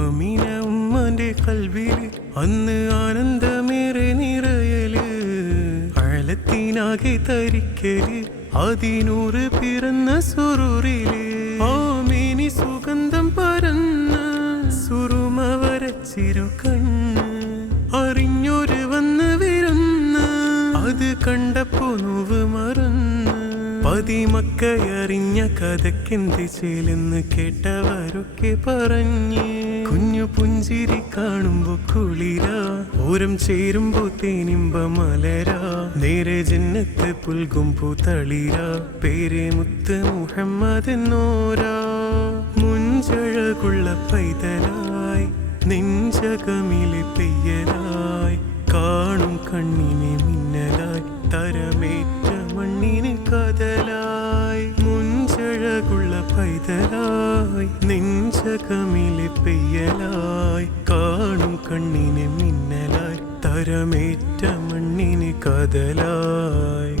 ആമീന ഉമ്മാന്റെ കൽവില് അന്ന് ആനന്ദമേറെ നിറയല് അഴലത്തിനാകെ തരിക്കല് അതിനൂറ് പിറന്ന സുറൂറില് ആമീനി സുഗന്ധം പരന്ന് സുറുമ വരച്ചിരു കണ്ണ് അറിഞ്ഞൊരു വന്ന് വിരുന്ന് അത് കണ്ടപ്പോ നോവ് മറന്ന് പതിമക്കയറിഞ്ഞ കഥക്കെന്ത് ചേലെന്ന് കേട്ടവരൊക്കെ പറഞ്ഞ് കുഞ്ഞു പുഞ്ചിരി കാണുമ്പോ കുളിരാ ഓരം ചേരുമ്പോ തേനിമ്പ മലരാ നേരെ ജന്നത്ത് പുൽകുമ്പോ തളിരാ പേര് മുത്ത് മുഹമ്മദ് എന്നോരാ മുഞ്ചഴകുള്ള പൈതലായി നെഞ്ചകമിലെ പെയ്യലായി കാണും കണ്ണിനെ മിന്നലായി തരമേറ്റ മണ്ണിന് കതലായി മുഞ്ചഴകുള്ള പൈതലായി നെഞ്ചകമിലെ പെയ്യലായി കാണും കണ്ണിന് മിന്നലായി തരമേറ്റ മണ്ണിന് കതലായി